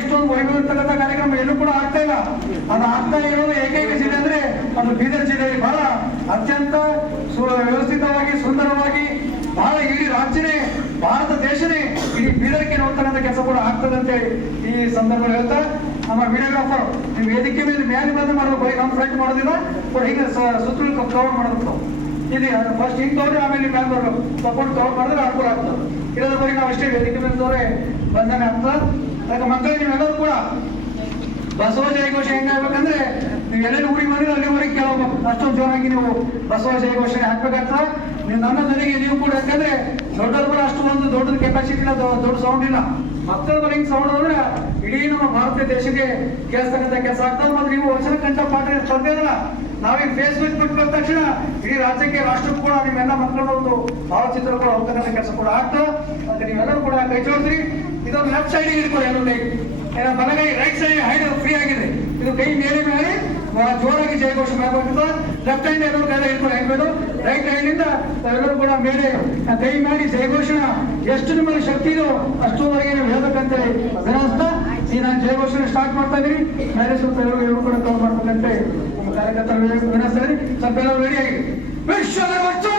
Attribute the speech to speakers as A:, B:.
A: ಇಷ್ಟೊಂದು ಇರ್ತಕ್ಕಂಥ ಕಾರ್ಯಕ್ರಮ ಎಲ್ಲೂ ಕೂಡ ಆಗ್ತಾ ಇಲ್ಲ. ಅದು ಆಗ್ತಾ ಇರೋದು ಏಕೈಕ ಜಿಲ್ಲೆ ಅಂದ್ರೆ ಅದು ಬೀದರ್ ಜಿಲ್ಲೆ ಬಹಳ ಅತ್ಯಂತ ವ್ಯವಸ್ಥಿತವಾಗಿ, ಸುಂದರವಾಗಿ, ಬಹಳ ಇಡೀ ರಾಜ್ಯನೇ, ಭಾರತ ದೇಶನೇ ಇಡೀ ಬೀದರ್ಗೆ ನೋಡ್ತಕ್ಕಂಥ ಕೆಲಸ ಕೂಡ ಆಗ್ತದೆ ಅಂತ ಈ ಸಂದರ್ಭದಲ್ಲಿ ಹೇಳ್ತಾ ನಮ್ಮ ವಿಡಿಯೋಗ್ರಾಫರ್ ನೀವು ವೇದಿಕೆ ಮೇಲೆ ಮೇಲೆ ಬಂದು ಮಾಡಬೇಕು, ಬರೀ ನಮ್ಮ ಫ್ರೆಂಡ್ ಮಾಡೋದಿಲ್ಲ ಹಿಂಗೆ ಸುತ್ತಲೂ ಕವರ್ ಮಾಡಬೇಕು ಇಲ್ಲಿ ಫಸ್ಟ್ ಹಿಂಗೆ ತೋರಿ ಆಮೇಲೆ ಮ್ಯಾಲ್ ಬರಬೇಕು. ತಗೊಂಡು ಕವರ್ ಮಾಡಿದ್ರೆ ಅನುಕೂಲ ಆಗ್ತದೆ. ಇಲ್ಲದ ಬರೀ ನಾವು ಅಷ್ಟೇ ವೇದಿಕೆ ಮೇಲೆ ತೋರೆ ಬಂಧನ ಆಗ್ತದೆ ಅದಕ್ಕೆ ಮಕ್ಕಳು ನೀವೆಲ್ಲರೂ ಕೂಡ ಬಸವ ಜಯಘೋಷ ಹೆಂಗಾಗ್ಬೇಕಂದ್ರೆ ನೀವು ಎಲ್ಲೆಲ್ಲಿ ಊರಿಗೆ ಬಂದ್ರೆ ಅಲ್ಲಿವರೆಗೆ ಕೆಲವು ಅಷ್ಟೊಂದು ಜೋರಾಗಿ ನೀವು ಬಸವ ಜಯಘೋಷಣೆ ಹಾಕ್ಬೇಕಾಗ್ತದೆ. ನೀವು ನನ್ನ ನನಗೆ ನೀವು ಕೂಡ ಯಾಕಂದ್ರೆ ದೊಡ್ಡವ್ರು ಕೂಡ ಅಷ್ಟು ಒಂದು ದೊಡ್ಡ ಕೆಪಾಸಿಟಿ ಇಲ್ಲ ದೊಡ್ಡ ಸೌಂಡ್ ಇಲ್ಲ. ಮಕ್ಕಳ ಮನೆಗೆ ಸೌಂಡ್ ಅಂದ್ರೆ ಇಡೀ ನಮ್ಮ ಭಾರತ ದೇಶಕ್ಕೆ ಕೇಳಿಸ್ತಕ್ಕಂಥ ಕೆಲಸ ಆಗ್ತದೆ. ಮತ್ತೆ ನೀವು ವಚನ ಕಂಠ ಪಾಠ ಕಲ್ತಿರಲ್ಲ ನಾವೀಗ ಫೇಸ್ಬುಕ್ ಬಿಟ್ಟ ತಕ್ಷಣ ಇಡೀ ರಾಜ್ಯಕ್ಕೆ, ರಾಷ್ಟ್ರಕ್ಕೂ ಕೂಡ ನಿಮ್ಮೆಲ್ಲ ಮಕ್ಕಳ ಒಂದು ಭಾವಚಿತ್ರ ಕೂಡ ಹೋಗ್ತಕ್ಕಂಥ ಕೆಲಸ ಕೂಡ ಆಗ್ತದೆ. ಮತ್ತೆ ನೀವೆಲ್ಲರೂ ಕೂಡ ಕೈ ಜೋಡಿಸ್ರಿ. ಇದೊಂದು ಲೆಫ್ಟ್ ಸೈಡ್ ಇಟ್ಕೊಳ್ಳಿ ಎಲ್ಲರೂ ಬಲಗೈ ರೈಟ್ ಸೈಡ್ ಹೈಡ್ ಫ್ರೀ ಆಗಿದೆ ಇದು ಕೈ ಮೇಲೆ ಮೇಲೆ ಜೋರಾಗಿ ಜಯಘೋಷ ಮಾಡಬೇಕಾಗ್ತದೆ ಲೆಫ್ಟ್ ಹ್ಯಾಂಡ್ ಎಲ್ಲರೂ ಕೈ ಇಟ್ಕೊಂಡು ಹೇಳ್ಬೋದು ರೈಟ್ ಹ್ಯಾಂಡ್ ಇಂದ ಎಲ್ಲರೂ ಕೂಡ ಮೇಲೆ ಕೈ ಮಾಡಿ ಜಯಘೋಷಣ ಎಷ್ಟು ನಿಮ್ಮಲ್ಲಿ ಶಕ್ತಿ ಇದೋ ಅಷ್ಟುವರೆಗೆ ನೀವು ಹೇಳ್ಬೇಕಂತ ವಿನಂತಿಸ್ತಾ ಈ ನಾನು ಜಯಘೋಷಣ ಸ್ಟಾರ್ಟ್ ಮಾಡ್ತಾ ಇದೀನಿ ಮೇಲೆ ಸ್ವಲ್ಪ ಎಲ್ಲರೂ ಎಲ್ಲರೂ ಕೂಡ ಕವರ್ ಮಾಡ್ಬೇಕಂತ ನಮ್ಮ ಕಾರ್ಯಕರ್ತರು ವಿನಂತಿಸ್ತಾ ಇದೀನಿ ಸ್ವಲ್ಪ ಎಲ್ಲರೂ ರೆಡಿ ಆಗಿ ವಿಶ್ವದ ವಚನದವರಿಗೆ